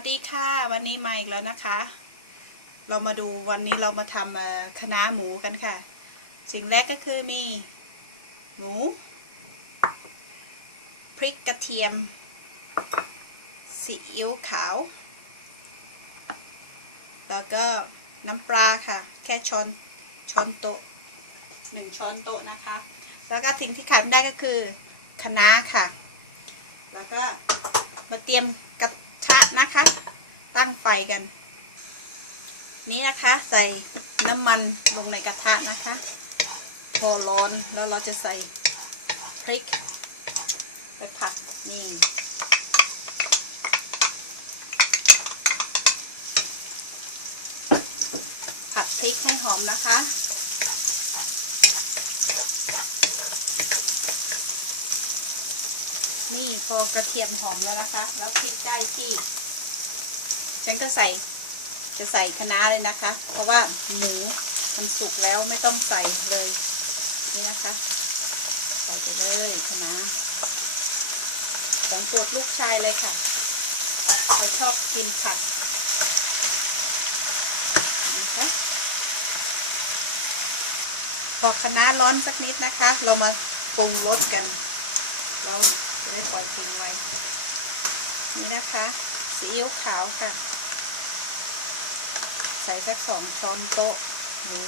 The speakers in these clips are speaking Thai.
สดีค่ะ วันนี้มาอีกแล้วนะคะ เรามาดูวันนี้เรามาทำเอ่อคะหมูกันค่ะ สิ่งแรกก็คือมี หมู พริกกระเทียมซีอิ๊วขาว แล้วก็น้ำปลาค่ะ แค่ช้อนช้อนโต๊ะหนึ่งช้อนโต๊ะนะคะ แล้วก็สิ่งที่ขาดไม่ได้ก็คือคะน้าค่ะ แล้วก็มาเตรียมกระ นะคะ ตั้งไฟกัน นี่นะคะ ใส่น้ำมันลงในกระทะนะคะ พอร้อนแล้วเราจะใส่พริก ไปผัดนี่ผัดพริกให้หอมนะคะนี่พอกระเทียมหอมแล้วนะคะ แล้วพริกได้ที่ ฉันก็ใส่จะใส่คะน้าเลยนะคะ เพราะว่าหมูมันสุกแล้วไม่ต้องใส่เลย นี่นะคะ ใส่ไปเลยคะน้าของโปรดลูกชายเลยค่ะเขาชอบกินผักนะคะพอคะน้าร้อนสักนิดนะคะ เรามาปรุงรสกัน เราจะได้ปล่อยทิ้งไว้ นี่นะคะ ซีอิ๊วขาวค่ะ ใส่สักสองช้อนโต๊ะหรือ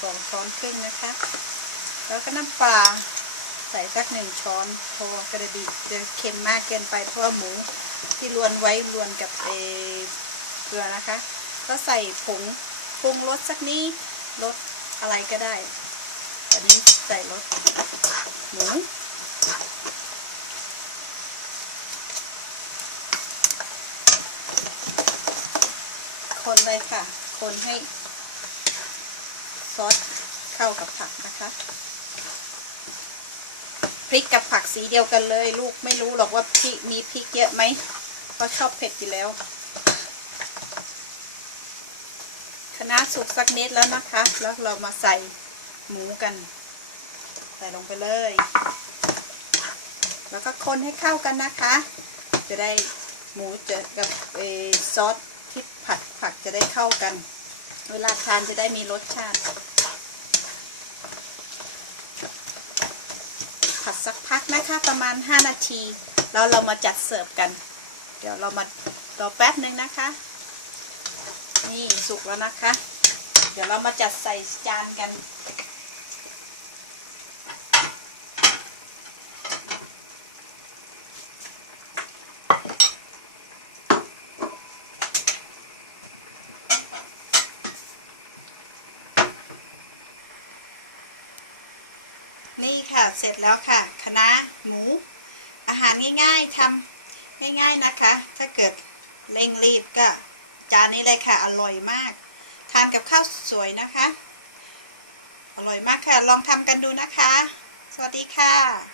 สองช้อนครึ่งนะคะ แล้วก็น้ำปลาใส่สักหนึ่งช้อนพอกระดิจะเค็มมากเกินไปเพราะหมูที่ลวนไว้ลวนกับเอเกลือนะคะ ก็ใส่ผงปรุงรสสักนี้รสอะไรก็ได้อันนี้ใส่รสหมู คนเลยค่ะ คนให้ซอสเข้ากับผักนะคะพริกกับผักสีเดียวกันเลย ลูกไม่รู้หรอกว่าพริกมีพริกเยอะไหมเพราะชอบเผ็ดอยู่แล้วคะน้าสุกสักนิดแล้วนะคะ แล้วเรามาใส่หมูกัน ใส่ลงไปเลย แล้วก็คนให้เข้ากันนะคะ จะได้หมูจะกับซอส ผัดผักจะได้เข้ากัน เวลาทานจะได้มีรสชาติ ผัดสักพักนะคะประมาณ 5 นาที แล้วเรามาจัดเสิร์ฟกัน เดี๋ยวเรามารอแป๊บหนึ่งนะคะ นี่สุกแล้วนะคะ เดี๋ยวเรามาจัดใส่จานกัน นี่ค่ะเสร็จแล้วค่ะคณะหมู อาหารง่ายๆทำง่ายๆนะคะ ถ้าเกิดเร่งรีบก็จานนี้เลยค่ะ อร่อยมาก ทานกับข้าวสวยนะคะ อร่อยมากค่ะ ลองทำกันดูนะคะ สวัสดีค่ะ